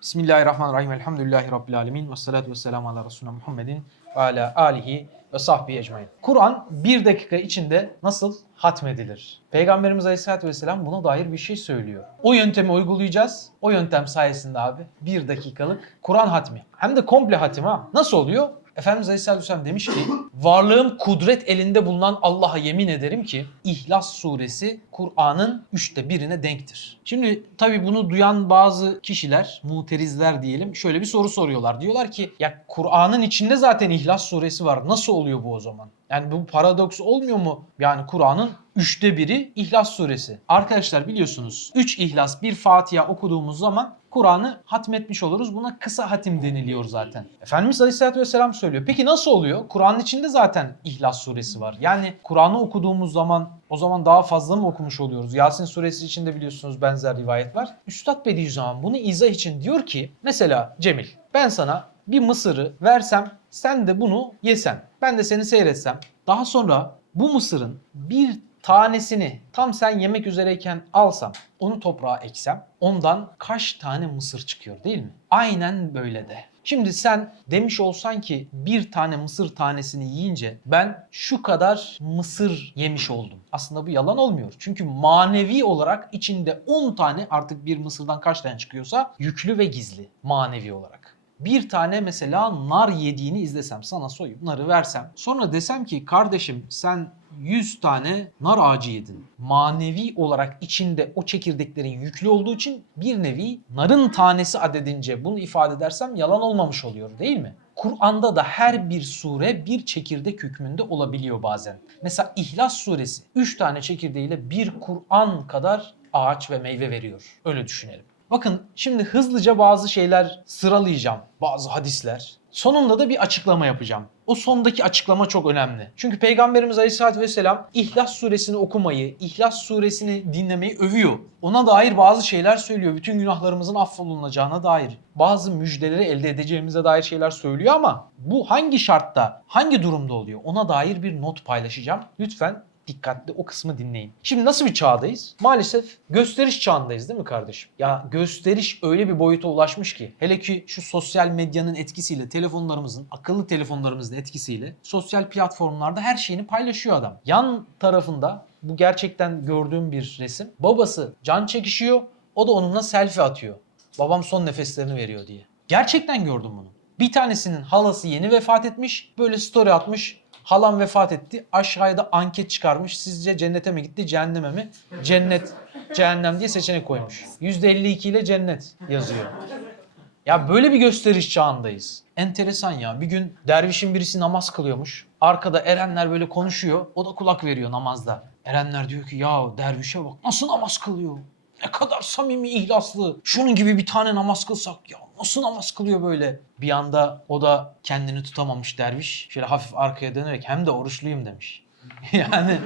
Bismillahirrahmanirrahim. Elhamdülillahi Rabbil alemin. Ve salatu ve selamu ala Resulüne Muhammedin ve ala alihi ve sahbihi ecmain. Kur'an bir dakika içinde nasıl hatmedilir? Peygamberimiz Aleyhisselatü Vesselam buna dair bir şey söylüyor. O yöntemi uygulayacağız. O yöntem sayesinde abi bir dakikalık Kur'an hatmi. Hem de komple hatim ha. Nasıl oluyor? Efendimiz Aleyhisselatü Vesselam demiş ki varlığım kudret elinde bulunan Allah'a yemin ederim ki İhlas suresi Kur'an'ın üçte birine denktir. Şimdi tabi bunu duyan bazı kişiler, muterizler diyelim şöyle bir soru soruyorlar. Diyorlar ki ya Kur'an'ın içinde zaten İhlas suresi var. Nasıl oluyor bu o zaman? Yani bu paradoks olmuyor mu? Yani Kur'an'ın üçte biri İhlas suresi. Arkadaşlar biliyorsunuz 3 İhlas bir Fatiha okuduğumuz zaman Kur'an'ı hatmetmiş oluruz. Buna kısa hatim deniliyor zaten. Efendimiz Aleyhisselatü Vesselam söylüyor. Peki nasıl oluyor? Kur'an'ın içinde zaten İhlas suresi var. Yani Kur'an'ı okuduğumuz zaman o zaman daha fazla mı okumuş oluyoruz? Yasin suresi içinde biliyorsunuz benzer rivayet var. Üstad Bediüzzaman bunu izah için diyor ki mesela Cemil ben sana bir mısırı versem sen de bunu yesen. Ben de seni seyretsem. Daha sonra bu mısırın bir tanesini tam sen yemek üzereyken alsam, onu toprağa eksem, ondan kaç tane mısır çıkıyor değil mi? Aynen böyle de. Şimdi sen demiş olsan ki bir tane mısır tanesini yiyince ben şu kadar mısır yemiş oldum. Aslında bu yalan olmuyor. Çünkü manevi olarak içinde 10 tane artık bir mısırdan kaç tane çıkıyorsa yüklü ve gizli manevi olarak bir tane mesela nar yediğini izlesem sana soyup narı versem sonra desem ki kardeşim sen 100 tane nar ağacı yedin. Manevi olarak içinde o çekirdeklerin yüklü olduğu için bir nevi narın tanesi adedince bunu ifade edersem yalan olmamış oluyor değil mi? Kur'an'da da her bir sure bir çekirdek hükmünde olabiliyor bazen. Mesela İhlas suresi 3 tane çekirdeğiyle bir Kur'an kadar ağaç ve meyve veriyor. Öyle düşünelim. Bakın şimdi hızlıca bazı şeyler sıralayacağım. Bazı hadisler. Sonunda da bir açıklama yapacağım. O sondaki açıklama çok önemli. Çünkü Peygamberimiz Aleyhisselatü Vesselam İhlas suresini okumayı, İhlas suresini dinlemeyi övüyor. Ona dair bazı şeyler söylüyor. Bütün günahlarımızın affolunacağına dair. Bazı müjdeleri elde edeceğimize dair şeyler söylüyor ama bu hangi şartta, hangi durumda oluyor? Ona dair bir not paylaşacağım. Lütfen dikkatli o kısmı dinleyin. Şimdi nasıl bir çağdayız? Maalesef gösteriş çağındayız değil mi kardeşim? Ya gösteriş öyle bir boyuta ulaşmış ki hele ki şu sosyal medyanın etkisiyle telefonlarımızın, akıllı telefonlarımızın etkisiyle sosyal platformlarda her şeyini paylaşıyor adam. Yan tarafında bu gerçekten gördüğüm bir resim. Babası can çekişiyor, o da onunla selfie atıyor. Babam son nefeslerini veriyor diye. Gerçekten gördüm bunu. Bir tanesinin halası yeni vefat etmiş, böyle story atmış. Halam vefat etti. Aşağıda anket çıkarmış. Sizce cennete mi gitti, cehenneme mi? Cennet, cehennem diye seçenek koymuş. %52 ile cennet yazıyor. Ya böyle bir gösteriş çağındayız. Enteresan ya. Bir gün dervişin birisi namaz kılıyormuş. Arkada erenler böyle konuşuyor. O da kulak veriyor namazda. Erenler diyor ki ya dervişe bak nasıl namaz kılıyor. Ne kadar samimi, ihlaslı. Şunun gibi bir tane namaz kılsak ya nasıl namaz kılıyor böyle? Bir anda o da kendini tutamamış derviş. Şöyle hafif arkaya dönerek hem de oruçluyum demiş. yani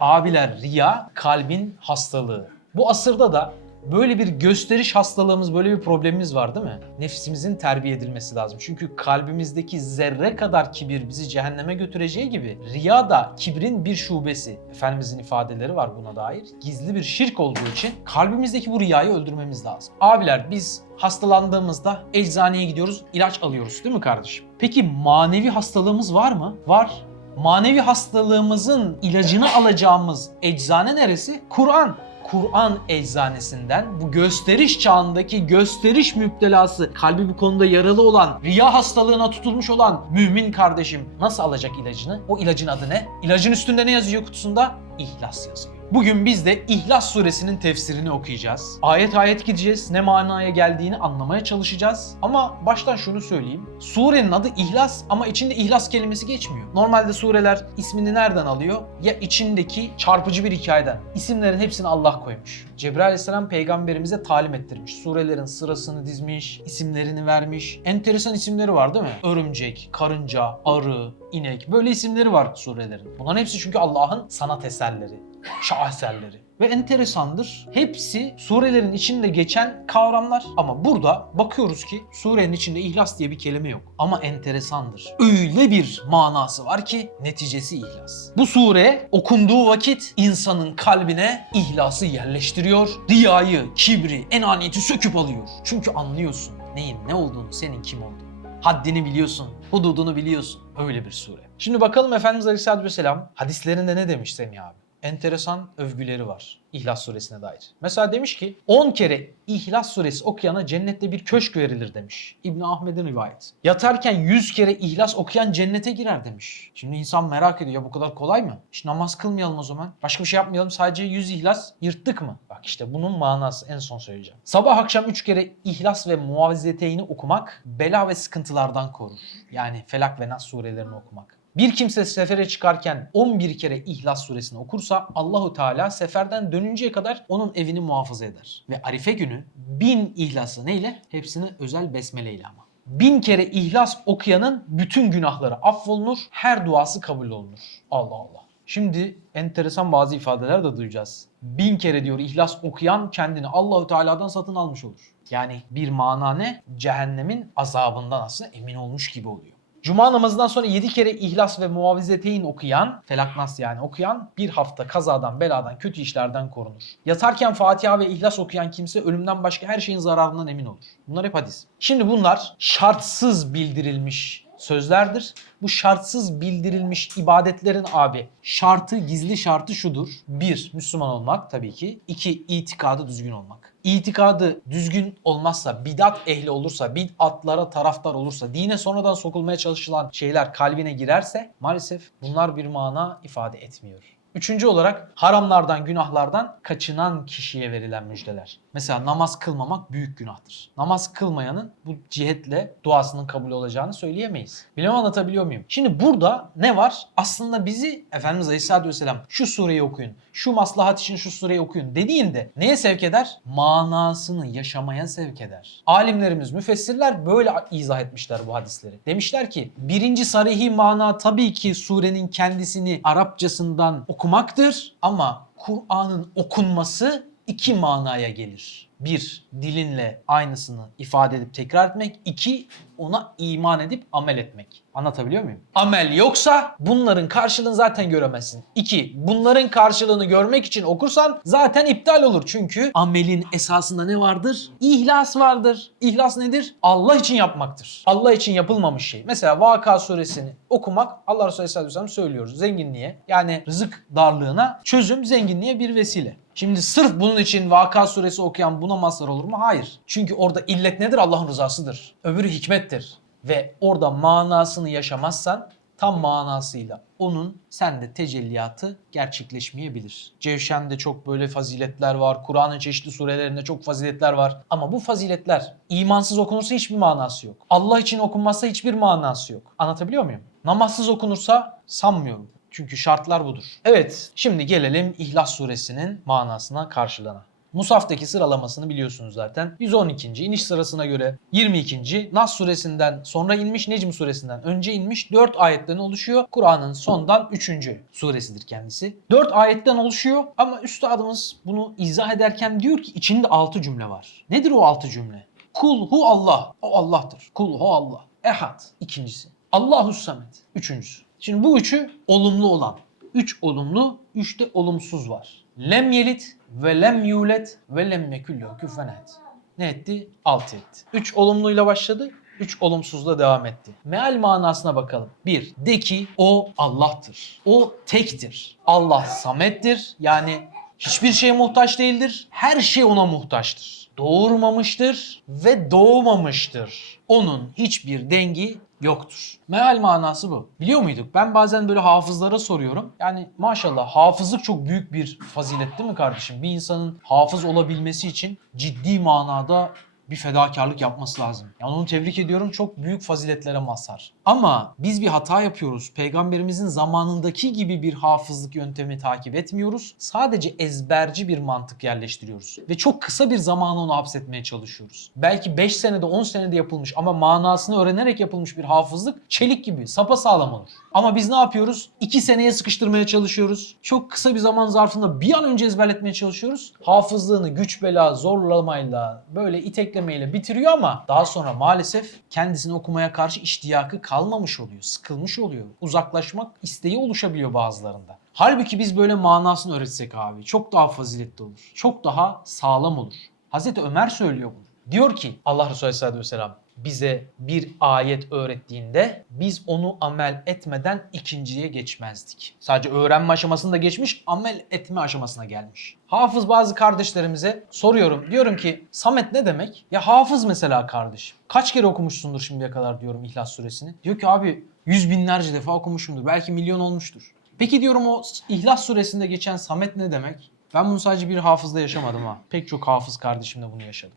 abiler riya kalbin hastalığı. Bu asırda da böyle bir gösteriş hastalığımız, böyle bir problemimiz var değil mi? Nefsimizin terbiye edilmesi lazım. Çünkü kalbimizdeki zerre kadar kibir bizi cehenneme götüreceği gibi riya da kibrin bir şubesi. Efendimizin ifadeleri var buna dair. Gizli bir şirk olduğu için kalbimizdeki bu riyayı öldürmemiz lazım. Abiler biz hastalandığımızda eczaneye gidiyoruz, ilaç alıyoruz değil mi kardeşim? Peki manevi hastalığımız var mı? Var. Manevi hastalığımızın ilacını alacağımız eczane neresi? Kur'an. Kur'an eczanesinden bu gösteriş çağındaki gösteriş müptelası, kalbi bu konuda yaralı olan, riya hastalığına tutulmuş olan mümin kardeşim nasıl alacak ilacını? O ilacın adı ne? İlacın üstünde ne yazıyor kutusunda? İhlas yazıyor. Bugün biz de İhlas suresinin tefsirini okuyacağız. Ayet ayet gideceğiz. Ne manaya geldiğini anlamaya çalışacağız. Ama baştan şunu söyleyeyim. Surenin adı İhlas ama içinde İhlas kelimesi geçmiyor. Normalde sureler ismini nereden alıyor? Ya içindeki çarpıcı bir hikayeden. İsimlerin hepsini Allah koymuş. Cebrail aleyhisselam peygamberimize talim ettirmiş. Surelerin sırasını dizmiş, isimlerini vermiş. Enteresan isimleri var değil mi? Örümcek, karınca, arı, inek. Böyle isimleri var surelerin. Bunların hepsi çünkü Allah'ın sanat eserleri, şah eserleri. Ve enteresandır. Hepsi surelerin içinde geçen kavramlar. Ama burada bakıyoruz ki surenin içinde ihlas diye bir kelime yok. Ama enteresandır. Öyle bir manası var ki neticesi ihlas. Bu sure okunduğu vakit insanın kalbine ihlası yerleştiriyor. Riyayı, kibri, enaniyeti söküp alıyor. Çünkü anlıyorsun neyin ne olduğunu, senin kim olduğunu. Haddini biliyorsun, hududunu biliyorsun. Öyle bir sure. Şimdi bakalım Efendimiz Aleyhisselatü Vesselam hadislerinde ne demiş Semih abi? Enteresan övgüleri var İhlas suresine dair. Mesela demiş ki 10 kere İhlas suresi okuyana cennette bir köşk verilir demiş. İbn Ahmed'in rivayet. Yatarken 100 kere İhlas okuyan cennete girer demiş. Şimdi insan merak ediyor ya bu kadar kolay mı? Hiç namaz kılmayalım o zaman. Başka bir şey yapmayalım sadece 100 İhlas yırttık mı? Bak işte bunun manası en son söyleyeceğim. Sabah akşam 3 kere İhlas ve Muavvizeteyni okumak bela ve sıkıntılardan korur. Yani Felak ve Nas surelerini okumak. Bir kimse sefere çıkarken 11 kere İhlas suresini okursa Allahu Teala seferden dönünceye kadar onun evini muhafaza eder. Ve Arife günü bin İhlas'ı neyle? Hepsini özel besmele ile ama. Bin kere İhlas okuyanın bütün günahları affolunur, her duası kabul olunur. Allah Allah. Şimdi enteresan bazı ifadeler de duyacağız. Bin kere diyor İhlas okuyan kendini Allahu Teala'dan satın almış olur. Yani bir mana ne? Cehennemin azabından aslında emin olmuş gibi oluyor. Cuma namazından sonra 7 kere İhlas ve Muavizeteyn okuyan, Felak Nas yani okuyan bir hafta kazadan, beladan, kötü işlerden korunur. Yatarken Fatiha ve İhlas okuyan kimse ölümden başka her şeyin zararından emin olur. Bunlar hep hadis. Şimdi bunlar şartsız bildirilmiş sözlerdir. Bu şartsız bildirilmiş ibadetlerin abi şartı, gizli şartı şudur. Bir, Müslüman olmak tabii ki. İki, itikadı düzgün olmak. İtikadı düzgün olmazsa, bidat ehli olursa, bid'atlara taraftar olursa, dine sonradan sokulmaya çalışılan şeyler kalbine girerse maalesef bunlar bir mana ifade etmiyor. Üçüncü olarak haramlardan, günahlardan kaçınan kişiye verilen müjdeler. Mesela namaz kılmamak büyük günahtır. Namaz kılmayanın bu cihetle duasının kabul olacağını söyleyemeyiz. Bilmem anlatabiliyor muyum? Şimdi burada ne var? Aslında bizi Efendimiz Aleyhisselatü Vesselam şu sureyi okuyun, şu maslahat için şu sureyi okuyun dediğinde neye sevk eder? Manasını yaşamaya sevk eder. Alimlerimiz, müfessirler böyle izah etmişler bu hadisleri. Demişler ki birinci sarihi mana tabii ki surenin kendisini Arapçasından okumaktır ama Kur'an'ın okunması iki manaya gelir. Bir, dilinle aynısını ifade edip tekrar etmek. İki, ona iman edip amel etmek. Anlatabiliyor muyum? Amel yoksa bunların karşılığını zaten göremezsin. İki, bunların karşılığını görmek için okursan zaten iptal olur. Çünkü amelin esasında ne vardır? İhlas vardır. İhlas nedir? Allah için yapmaktır. Allah için yapılmamış şey. Mesela Vaka suresini okumak Allah Resulü Aleyhisselatü söylüyoruz. Zenginliğe yani rızık darlığına çözüm zenginliğe bir vesile. Şimdi sırf bunun için Vaka suresi okuyan buna mazhar olur mu? Hayır. Çünkü orada illet nedir? Allah'ın rızasıdır. Öbürü hikmettir. Ve orada manasını yaşamazsan tam manasıyla onun sende tecelliyatı gerçekleşmeyebilir. Cevşen'de çok böyle faziletler var. Kur'an'ın çeşitli surelerinde çok faziletler var. Ama bu faziletler imansız okunursa hiçbir manası yok. Allah için okunmazsa hiçbir manası yok. Anlatabiliyor muyum? Namazsız okunursa sanmıyorum. Çünkü şartlar budur. Evet, şimdi gelelim İhlas suresinin manasına karşılığına. Musaf'taki sıralamasını biliyorsunuz zaten. 112. iniş sırasına göre 22. Nas suresinden sonra inmiş, Necm suresinden önce inmiş 4 ayetten oluşuyor. Kur'an'ın sondan 3. suresidir kendisi. 4 ayetten oluşuyor ama üstadımız bunu izah ederken diyor ki içinde 6 cümle var. Nedir o 6 cümle? Kul hu Allah. O Allah'tır. Kul hu Allah. Ehad. İkincisi. Allahu samet. Üçüncüsü. Şimdi bu üçü olumlu olan. Üç olumlu, üç de olumsuz var. Lem yelit ve lem yulet ve lem yekullu küfen. Ne etti? Alt etti. Üç olumluyla başladı. Üç olumsuzla devam etti. Meal manasına bakalım. Bir, de ki o Allah'tır. O tektir. Allah samettir. Yani hiçbir şeye muhtaç değildir. Her şey ona muhtaçtır. Doğurmamıştır ve doğmamıştır. Onun hiçbir dengi yoktur. Meal manası bu. Biliyor muyduk? Ben bazen böyle hafızlara soruyorum. Yani maşallah hafızlık çok büyük bir fazilet değil mi kardeşim? Bir insanın hafız olabilmesi için ciddi manada bir fedakarlık yapması lazım. Yani onu tebrik ediyorum. Çok büyük faziletlere mazhar. Ama biz bir hata yapıyoruz. Peygamberimizin zamanındaki gibi bir hafızlık yöntemi takip etmiyoruz. Sadece ezberci bir mantık yerleştiriyoruz. Ve çok kısa bir zamana onu hapsetmeye çalışıyoruz. Belki 5 senede 10 senede yapılmış ama manasını öğrenerek yapılmış bir hafızlık çelik gibi sapasağlam olur. Ama biz ne yapıyoruz? 2 seneye sıkıştırmaya çalışıyoruz. Çok kısa bir zaman zarfında bir an önce ezberletmeye çalışıyoruz. Hafızlığını güç bela, zorlamayla, böyle iteklemeyle bitiriyor ama daha sonra maalesef kendisini okumaya karşı iştiyakı kalmamış oluyor. Sıkılmış oluyor. Uzaklaşmak isteği oluşabiliyor bazılarında. Halbuki biz böyle manasını öğretsek abi çok daha faziletli olur. Çok daha sağlam olur. Hazreti Ömer söylüyor bunu. Diyor ki Allah Resulü Aleyhisselatü Vesselam bize bir ayet öğrettiğinde biz onu amel etmeden ikinciye geçmezdik. Sadece öğrenme aşamasında geçmiş, amel etme aşamasına gelmiş. Hafız bazı kardeşlerimize soruyorum. Diyorum ki Samet ne demek? Ya hafız mesela kardeşim. Kaç kere okumuşsundur şimdiye kadar diyorum İhlas suresini. Diyor ki abi yüz binlerce defa okumuşumdur. Belki milyon olmuştur. Peki diyorum o İhlas suresinde geçen Samet ne demek? Ben bunu sadece bir hafızda yaşamadım ha. Pek çok hafız kardeşim de bunu yaşadı.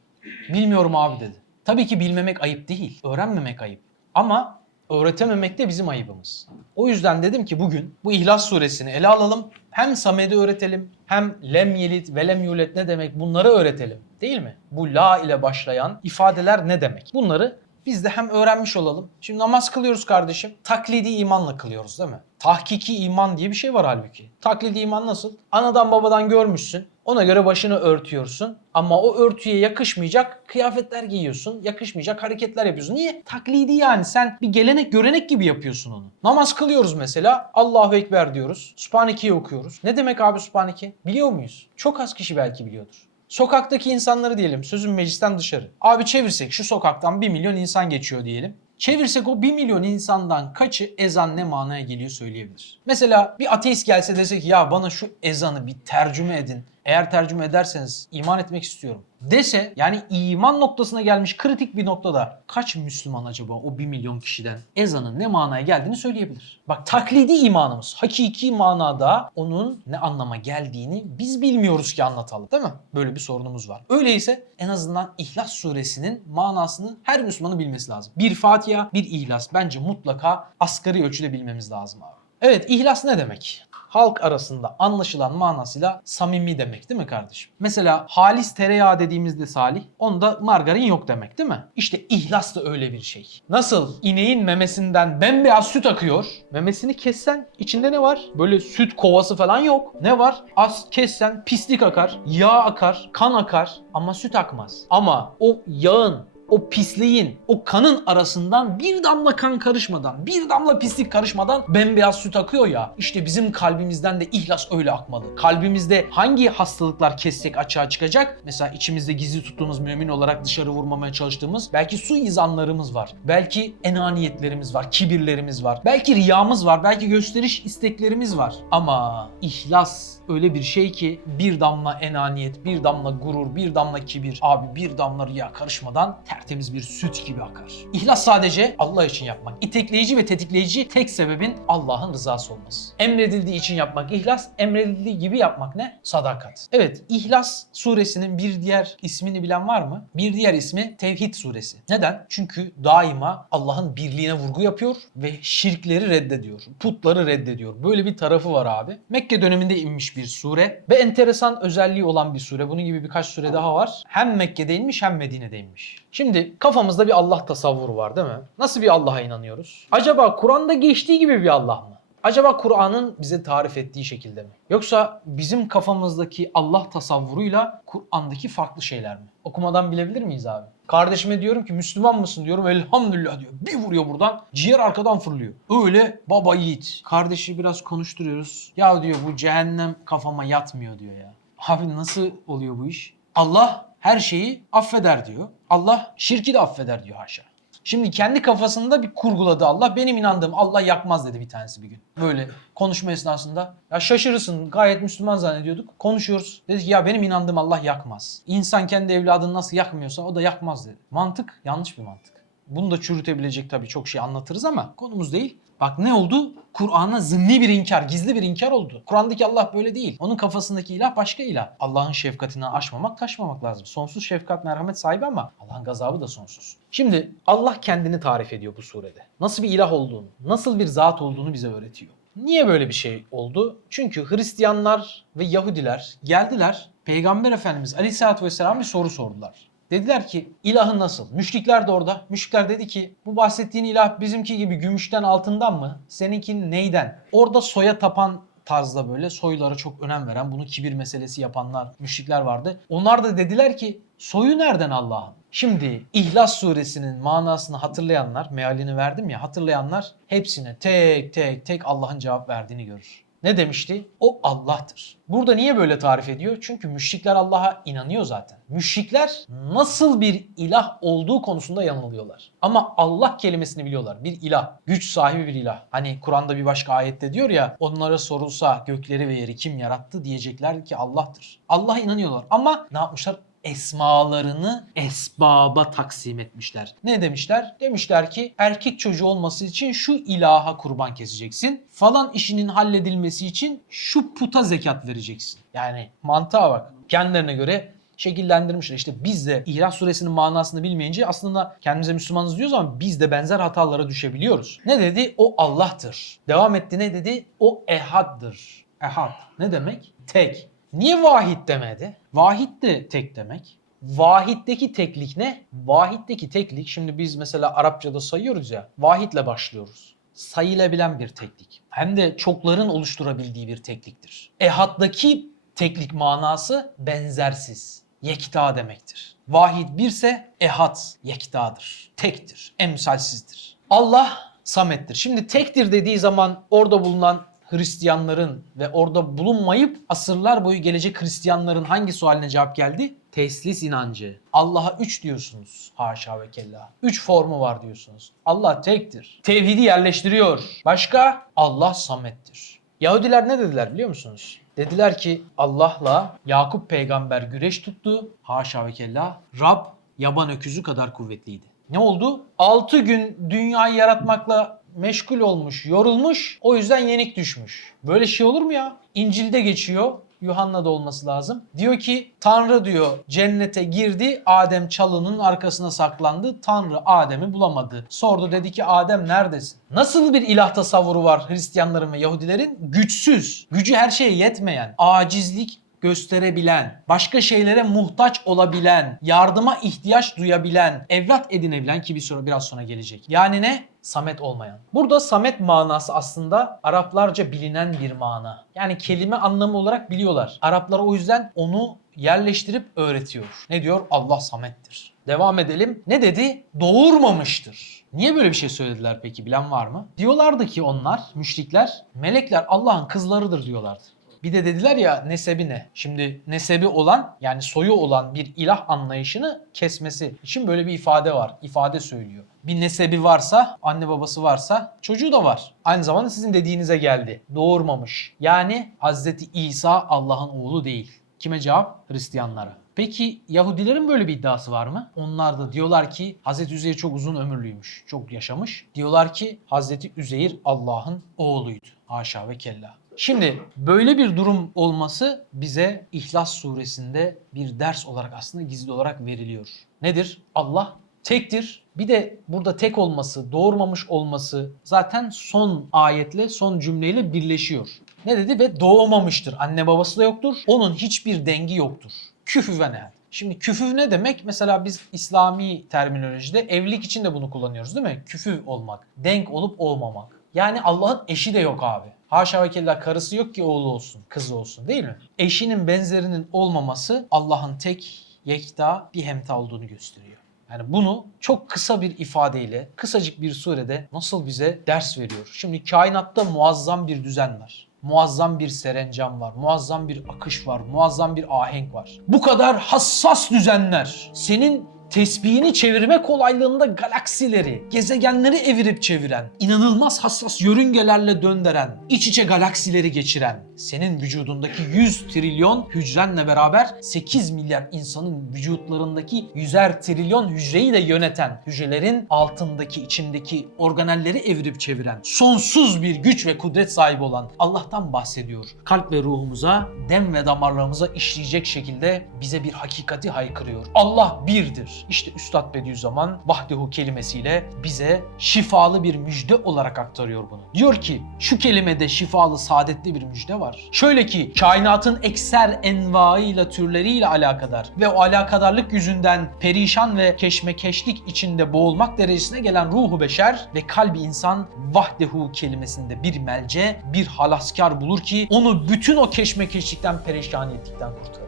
Bilmiyorum abi dedi. Tabii ki bilmemek ayıp değil. Öğrenmemek ayıp. Ama öğretememek de bizim ayıbımız. O yüzden dedim ki bugün bu İhlas suresini ele alalım. Hem Samed'i öğretelim hem lem yelit ve lem yulet ne demek bunları öğretelim. Değil mi? Bu la ile başlayan ifadeler ne demek? Bunları biz de hem öğrenmiş olalım. Şimdi namaz kılıyoruz kardeşim. Taklidi imanla kılıyoruz değil mi? Tahkiki iman diye bir şey var halbuki. Taklidi iman nasıl? Anadan babadan görmüşsün. Ona göre başını örtüyorsun. Ama o örtüye yakışmayacak kıyafetler giyiyorsun. Yakışmayacak hareketler yapıyorsun. Niye? Taklidi yani. Sen bir gelenek görenek gibi yapıyorsun onu. Namaz kılıyoruz mesela. Allahu Ekber diyoruz. Sübhaneke'yi okuyoruz. Ne demek abi Sübhaneke? Biliyor muyuz? Çok az kişi belki biliyordur. Sokaktaki insanları diyelim sözün meclisten dışarı. Abi çevirsek şu sokaktan 1 milyon insan geçiyor diyelim. Çevirsek o 1 milyon insandan kaçı ezan ne manaya geliyor söyleyebilir. Mesela bir ateist gelse dese ki ya bana şu ezanı bir tercüme edin. Eğer tercüme ederseniz iman etmek istiyorum. Dese yani iman noktasına gelmiş kritik bir noktada kaç Müslüman acaba o 1 milyon kişiden ezanın ne manaya geldiğini söyleyebilir. Bak taklidi imanımız hakiki manada onun ne anlama geldiğini biz bilmiyoruz ki anlatalım değil mi? Böyle bir sorunumuz var. Öyleyse en azından İhlas suresinin manasını her Müslümanın bilmesi lazım. Bir Fatiha, bir İhlas bence mutlaka asgari ölçüde bilmemiz lazım abi. Evet ihlas ne demek? Halk arasında anlaşılan manasıyla samimi demek değil mi kardeşim? Mesela halis tereyağı dediğimizde Salih, onda margarin yok demek değil mi? İşte ihlas da öyle bir şey. Nasıl ineğin memesinden bembeyaz süt akıyor, memesini kessen içinde ne var? Böyle süt kovası falan yok. Ne var? Az kessen pislik akar, yağ akar, kan akar ama süt akmaz. Ama o yağın o pisliğin, o kanın arasından bir damla kan karışmadan, bir damla pislik karışmadan bembeyaz süt akıyor ya. İşte bizim kalbimizden de ihlas öyle akmalı. Kalbimizde hangi hastalıklar kessek açığa çıkacak? Mesela içimizde gizli tuttuğumuz mümin olarak dışarı vurmamaya çalıştığımız belki su izanlarımız var. Belki enaniyetlerimiz var, kibirlerimiz var. Belki riyamız var, belki gösteriş isteklerimiz var. Ama ihlas öyle bir şey ki bir damla enaniyet, bir damla gurur, bir damla kibir, abi bir damla riya karışmadan tertemiz bir süt gibi akar. İhlas sadece Allah için yapmak. İtekleyici ve tetikleyici tek sebebin Allah'ın rızası olması. Emredildiği için yapmak ihlas, emredildiği gibi yapmak ne? Sadakat. Evet, İhlas suresinin bir diğer ismini bilen var mı? Bir diğer ismi Tevhid suresi. Neden? Çünkü daima Allah'ın birliğine vurgu yapıyor ve şirkleri reddediyor. Putları reddediyor. Böyle bir tarafı var abi. Mekke döneminde inmiş bir sure ve enteresan özelliği olan bir sure. Bunun gibi birkaç sure daha var. Hem Mekke'de inmiş hem Medine'de inmiş. Şimdi kafamızda bir Allah tasavvuru var değil mi? Nasıl bir Allah'a inanıyoruz? Acaba Kur'an'da geçtiği gibi bir Allah mı? Acaba Kur'an'ın bize tarif ettiği şekilde mi? Yoksa bizim kafamızdaki Allah tasavvuruyla Kur'an'daki farklı şeyler mi? Okumadan bilebilir miyiz abi? Kardeşime diyorum ki Müslüman mısın diyorum elhamdülillah diyor. Bir vuruyor buradan ciğer arkadan fırlıyor. Öyle baba yiğit. Kardeşi biraz konuşturuyoruz. Ya diyor bu cehennem kafama yatmıyor diyor ya. Abi nasıl oluyor bu iş? Allah her şeyi affeder diyor. Allah şirki de affeder diyor haşa. Şimdi kendi kafasında bir kurguladı Allah. Benim inandığım Allah yakmaz dedi bir tanesi bir gün. Böyle konuşma esnasında. Ya şaşırırsın gayet Müslüman zannediyorduk. Konuşuyoruz. Dedi ki ya benim inandığım Allah yakmaz. İnsan kendi evladını nasıl yakmıyorsa o da yakmaz dedi. Mantık yanlış bir mantık. Bunu da çürütebilecek tabii çok şey anlatırız ama konumuz değil. Bak ne oldu? Kur'an'a zımni bir inkar, gizli bir inkar oldu. Kur'an'daki Allah böyle değil. Onun kafasındaki ilah başka ilah. Allah'ın şefkatini aşmamak, taşmamak lazım. Sonsuz şefkat, merhamet sahibi ama Allah'ın gazabı da sonsuz. Şimdi Allah kendini tarif ediyor bu surede. Nasıl bir ilah olduğunu, nasıl bir zat olduğunu bize öğretiyor. Niye böyle bir şey oldu? Çünkü Hristiyanlar ve Yahudiler geldiler Peygamber Efendimiz Aleyhisselatü Vesselam bir soru sordular. Dediler ki ilahın nasıl? Müşrikler de orada. Müşrikler dedi ki bu bahsettiğin ilah bizimki gibi gümüşten altından mı? Seninki neyden? Orada soya tapan tarzda böyle soylara çok önem veren, bunu kibir meselesi yapanlar, müşrikler vardı. Onlar da dediler ki soyu nereden Allah'ın? Şimdi İhlas suresinin manasını hatırlayanlar, mealini verdim ya hatırlayanlar hepsine tek tek tek Allah'ın cevap verdiğini görür. Ne demişti? O Allah'tır. Burada niye böyle tarif ediyor? Çünkü müşrikler Allah'a inanıyor zaten. Müşrikler nasıl bir ilah olduğu konusunda yanılıyorlar. Ama Allah kelimesini biliyorlar. Bir ilah, güç sahibi bir ilah. Hani Kur'an'da bir başka ayette diyor ya onlara sorulsa gökleri ve yeri kim yarattı diyecekler ki Allah'tır. Allah'a inanıyorlar ama ne yapmışlar? Esmalarını esbaba taksim etmişler. Ne demişler? Demişler ki erkek çocuğu olması için şu ilaha kurban keseceksin. Falan işinin halledilmesi için şu puta zekat vereceksin. Yani mantığa bak. Kendilerine göre şekillendirmişler. İşte biz de İhlas suresinin manasını bilmeyince aslında kendimize Müslümanız diyoruz ama biz de benzer hatalara düşebiliyoruz. Ne dedi? O Allah'tır. Devam etti ne dedi? O ehaddır. Ehad ne demek? Tek. Niye vahid demedi? Vahid de tek demek. Vahiddeki teklik ne? Vahiddeki teklik şimdi biz mesela Arapçada sayıyoruz ya. Vahidle başlıyoruz. Sayılabilen bir teklik. Hem de çokların oluşturabildiği bir tekliktir. Ehad'daki teklik manası benzersiz. Yekta demektir. Vahid birse ehad yektadır. Tektir. Emsalsizdir. Allah samettir. Şimdi tektir dediği zaman orada bulunan Hristiyanların ve orada bulunmayıp asırlar boyu gelecek Hristiyanların hangi sualine cevap geldi? Teslis inancı. Allah'a üç diyorsunuz. Haşa ve kella. Üç formu var diyorsunuz. Allah tektir. Tevhidi yerleştiriyor. Başka? Allah samettir. Yahudiler ne dediler biliyor musunuz? Dediler ki Allah'la Yakup peygamber güreş tuttu. Haşa ve kella. Rab yaban öküzü kadar kuvvetliydi. Ne oldu? 6 gün dünyayı yaratmakla meşgul olmuş, yorulmuş. O yüzden yenik düşmüş. Böyle şey olur mu ya? İncil'de geçiyor. Yuhanna'da olması lazım. Diyor ki Tanrı diyor cennete girdi. Adem çalının arkasına saklandı. Tanrı Adem'i bulamadı. Sordu dedi ki Adem neredesin? Nasıl bir ilah tasavvuru var Hristiyanların ve Yahudilerin? Güçsüz. Gücü her şeye yetmeyen. Acizlik gösterebilen, başka şeylere muhtaç olabilen, yardıma ihtiyaç duyabilen, evlat edinebilen ki bir sonra biraz sonra gelecek. Yani ne? Samet olmayan. Burada samet manası aslında Araplarca bilinen bir mana. Yani kelime anlamı olarak biliyorlar. Araplar o yüzden onu yerleştirip öğretiyor. Ne diyor? Allah samettir. Devam edelim. Ne dedi? Doğurmamıştır. Niye böyle bir şey söylediler peki bilen var mı? Diyorlardı ki onlar, müşrikler, melekler Allah'ın kızlarıdır diyorlardı. Bir de dediler ya nesebi ne? Şimdi nesebi olan yani soyu olan bir ilah anlayışını kesmesi için böyle bir ifade var. İfade söylüyor. Bir nesebi varsa, anne babası varsa çocuğu da var. Aynı zamanda sizin dediğinize geldi. Doğurmamış. Yani Hazreti İsa Allah'ın oğlu değil. Kime cevap? Hristiyanlara. Peki Yahudilerin böyle bir iddiası var mı? Onlar da diyorlar ki Hazreti Üzeyir çok uzun ömürlüymüş. Çok yaşamış. Diyorlar ki Hazreti Üzeyir Allah'ın oğluydu. Haşa ve kella. Şimdi böyle bir durum olması bize İhlas suresinde bir ders olarak aslında gizli olarak veriliyor. Nedir? Allah tektir. Bir de burada tek olması, doğurmamış olması zaten son ayetle, son cümleyle birleşiyor. Ne dedi? Ve doğmamıştır. Anne babası da yoktur. Onun hiçbir dengi yoktur. Küfüven ehad. Şimdi küfüv ne demek? Mesela biz İslami terminolojide evlilik için de bunu kullanıyoruz değil mi? Küfüv olmak, denk olup olmamak. Yani Allah'ın eşi de yok abi. Haşa ve kella karısı yok ki oğlu olsun, kızı olsun değil mi? Eşinin benzerinin olmaması Allah'ın tek, yekta, bir hemta olduğunu gösteriyor. Yani bunu çok kısa bir ifadeyle, kısacık bir surede nasıl bize ders veriyor? Şimdi kainatta muazzam bir düzen var. Muazzam bir serencam var, muazzam bir akış var, muazzam bir ahenk var. Bu kadar hassas düzenler senin tesbihini çevirme kolaylığında galaksileri, gezegenleri evirip çeviren, inanılmaz hassas yörüngelerle döndüren, iç içe galaksileri geçiren, senin vücudundaki 100 trilyon hücrenle beraber 8 milyar insanın vücutlarındaki 100'er trilyon hücreyi de yöneten, hücrelerin altındaki, içindeki organelleri evirip çeviren, sonsuz bir güç ve kudret sahibi olan Allah'tan bahsediyor. Kalp ve ruhumuza, dem ve damarlarımıza işleyecek şekilde bize bir hakikati haykırıyor. Allah birdir. İşte Üstad Bediüzzaman vahdehu kelimesiyle bize şifalı bir müjde olarak aktarıyor bunu. Diyor ki şu kelimede şifalı saadetli bir müjde var. Şöyle ki kainatın ekser envaıyla türleriyle alakadar ve o alakadarlık yüzünden perişan ve keşmekeşlik içinde boğulmak derecesine gelen ruhu beşer ve kalbi insan vahdehu kelimesinde bir melce, bir halaskar bulur ki onu bütün o keşmekeşlikten, perişaniyetlikten kurtarır.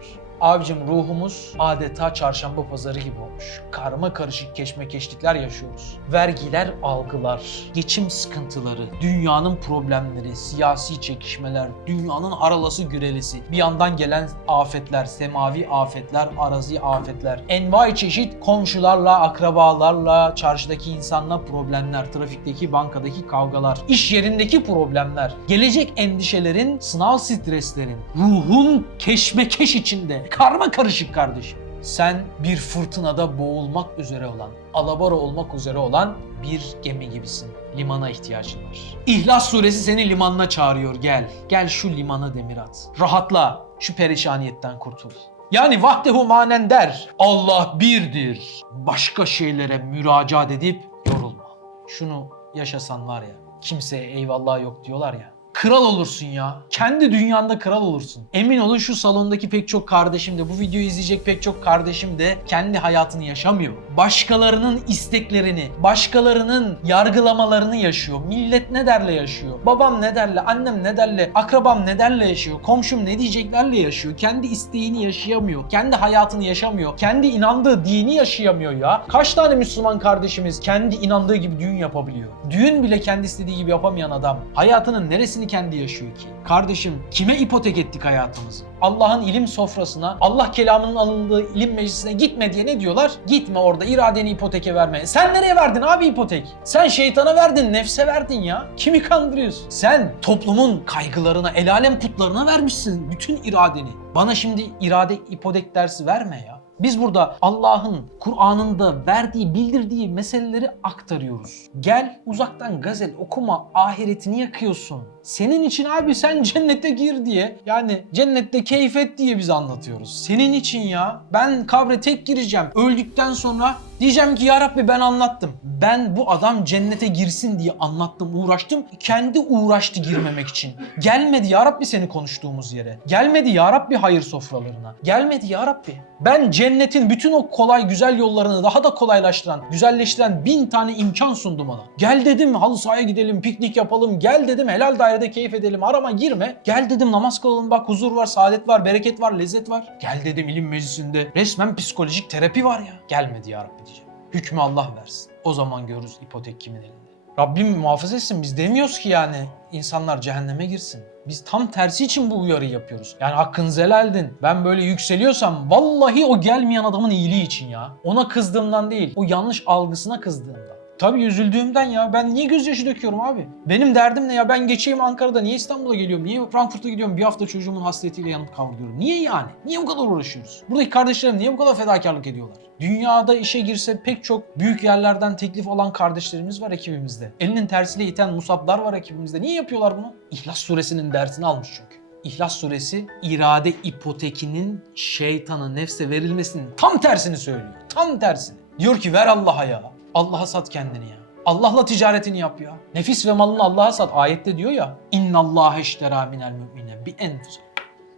Abicim ruhumuz adeta çarşamba pazarı gibi olmuş. Karma karışık keşmekeşlikler yaşıyoruz. Vergiler, algılar, geçim sıkıntıları, dünyanın problemleri, siyasi çekişmeler, dünyanın haralası gürelisi, bir yandan gelen afetler, semavi afetler, arazi afetler, envai çeşit komşularla, akrabalarla, çarşıdaki insanla problemler, trafikteki, bankadaki kavgalar, iş yerindeki problemler, gelecek endişelerin, sınav streslerin, ruhun keşmekeş içinde, karma karışık kardeşim. Sen bir fırtınada boğulmak üzere olan, alabora olmak üzere olan bir gemi gibisin. Limana ihtiyacın var. İhlas suresi seni limanına çağırıyor gel. Gel şu limana demir at. Rahatla. Şu perişaniyetten kurtul. Yani vahdehu manen der. Allah birdir. Başka şeylere müracaat edip yorulma. Şunu yaşasan var ya kimseye eyvallah yok diyorlar ya. Kral olursun ya. Kendi dünyanda kral olursun. Emin olun şu salondaki pek çok kardeşim de bu videoyu izleyecek pek çok kardeşim de kendi hayatını yaşamıyor. Başkalarının isteklerini, başkalarının yargılamalarını yaşıyor. Millet ne derle yaşıyor. Babam ne derle, annem ne derle, akrabam ne derle yaşıyor. Komşum ne diyeceklerle yaşıyor. Kendi isteğini yaşayamıyor. Kendi hayatını yaşamıyor. Kendi inandığı dini yaşayamıyor ya. Kaç tane Müslüman kardeşimiz kendi inandığı gibi düğün yapabiliyor. Düğün bile kendi istediği gibi yapamayan adam hayatının neresini kendi yaşıyor ki? Kardeşim kime ipotek ettik hayatımızı? Allah'ın ilim sofrasına, Allah kelamının alındığı ilim meclisine gitme diye ne diyorlar? Gitme orada iradeni ipoteke verme. Sen nereye verdin abi ipotek? Sen şeytana verdin, nefse verdin ya. Kimi kandırıyorsun? Sen toplumun kaygılarına, el alem putlarına vermişsin bütün iradeni. Bana şimdi irade ipotek dersi verme ya. Biz burada Allah'ın Kur'an'ında verdiği, bildirdiği meseleleri aktarıyoruz. Gel uzaktan gazel okuma, ahiretini yakıyorsun. Senin için abi sen cennete gir diye yani cennette keyfet diye biz anlatıyoruz. Senin için ya. Ben kabre tek gireceğim. Öldükten sonra diyeceğim ki ya Rabbi ben anlattım. Ben bu adam cennete girsin diye anlattım, uğraştım. Kendi uğraştı girmemek için. Gelmedi ya Rabbi seni konuştuğumuz yere. Gelmedi ya Rabbi hayır sofralarına. Gelmedi ya Rabbi. Ben cennetin bütün o kolay güzel yollarını daha da kolaylaştıran, güzelleştiren bin tane imkan sundum ona. Gel dedim halı sahaya gidelim, piknik yapalım. Gel dedim helal dairede keyif edelim. Arama girme. Gel dedim namaz kılalım. Bak huzur var, saadet var, bereket var, lezzet var. Gel dedim ilim meclisinde. Resmen psikolojik terapi var ya. Gelmedi ya Rabbi diyeceğim. Hükmü Allah versin. O zaman görürüz ipotek kimin elinde. Rabbim muhafaza etsin. Biz demiyoruz ki yani insanlar cehenneme girsin. Biz tam tersi için bu uyarıyı yapıyoruz. Yani hakkınızı helal edin. Ben böyle yükseliyorsam vallahi o gelmeyen adamın iyiliği için ya. Ona kızdığımdan değil, o yanlış algısına kızdığımdan. Tabii üzüldüğümden ya. Ben niye gözyaşı döküyorum abi? Benim derdim ne ya? Ben geçeyim Ankara'da. Niye İstanbul'a geliyorum? Niye Frankfurt'a gidiyorum? Bir hafta çocuğumun hasretiyle yanıp kavruyorum. Niye yani? Niye bu kadar uğraşıyoruz? Buradaki kardeşlerim niye bu kadar fedakarlık ediyorlar? Dünyada işe girse pek çok büyük yerlerden teklif alan kardeşlerimiz var ekibimizde. Elinin tersiyle iten musablar var ekibimizde. Niye yapıyorlar bunu? İhlas suresinin dersini almış çünkü. İhlas suresi irade ipotekinin şeytana nefse verilmesinin tam tersini söylüyor. Tam tersini. Diyor ki ver Allah'a ya. Allah'a sat kendini ya. Allah'la ticaretini yap ya. Nefis ve malını Allah'a sat. Ayette diyor ya. İnna Allah eştera minel mümine bi enfus.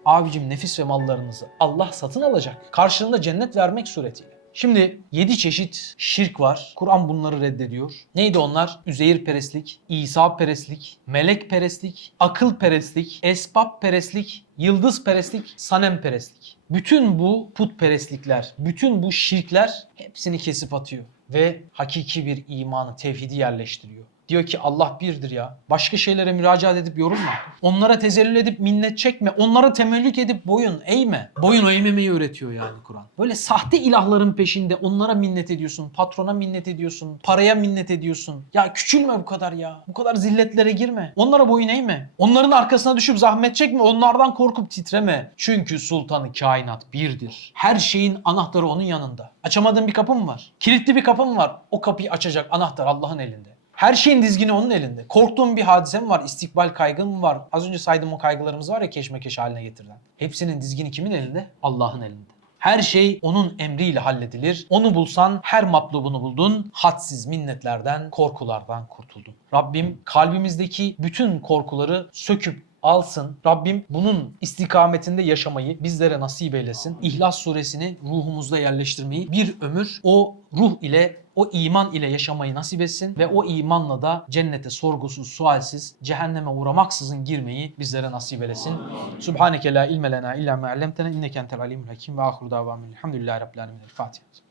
Abicim nefis ve mallarınızı Allah satın alacak. Karşılığında cennet vermek suretiyle. Şimdi 7 çeşit şirk var. Kur'an bunları reddediyor. Neydi onlar? Üzeyir perestlik, İsa perestlik, melek perestlik, akıl perestlik, esbab perestlik, yıldız perestlik, sanem perestlik. Bütün bu putperestlikler, bütün bu şirkler hepsini kesip atıyor ve hakiki bir imanı, tevhidi yerleştiriyor. Diyor ki Allah birdir ya. Başka şeylere müracaat edip yorulma. Onlara tezellül edip minnet çekme. Onlara temellük edip boyun eğme. Boyun eğmemeyi öğretiyor yani Kur'an. Böyle sahte ilahların peşinde onlara minnet ediyorsun. Patrona minnet ediyorsun. Paraya minnet ediyorsun. Ya küçülme bu kadar ya. Bu kadar zilletlere girme. Onlara boyun eğme. Onların arkasına düşüp zahmet çekme. Onlardan korkup titreme. Çünkü sultanı kainat birdir. Her şeyin anahtarı onun yanında. Açamadığın bir kapı mı var? Kilitli bir kapı mı var? O kapıyı açacak anahtar Allah'ın elinde. Her şeyin dizgini onun elinde. Korktuğun bir hadise mi var? İstikbal kaygın mı var? Az önce saydığım o kaygılarımız var ya keşmekeş haline getirilen. Hepsinin dizgini kimin elinde? Allah'ın elinde. Her şey onun emriyle halledilir. Onu bulsan her matlubunu buldun. Hadsiz minnetlerden, korkulardan kurtuldun. Rabbim kalbimizdeki bütün korkuları söküp alsın. Rabbim bunun istikametinde yaşamayı bizlere nasip eylesin. İhlas suresini ruhumuzda yerleştirmeyi bir ömür o ruh ile o iman ile yaşamayı nasip etsin ve o imanla da cennete sorgusuz, sualsiz, cehenneme uğramaksızın girmeyi bizlere nasip eylesin. Subhaneke la ilme lena illa ma allamtena inneke entel alimul hakim ve ahiru davamın elhamdülillahi rabbil alemin. Fatiha.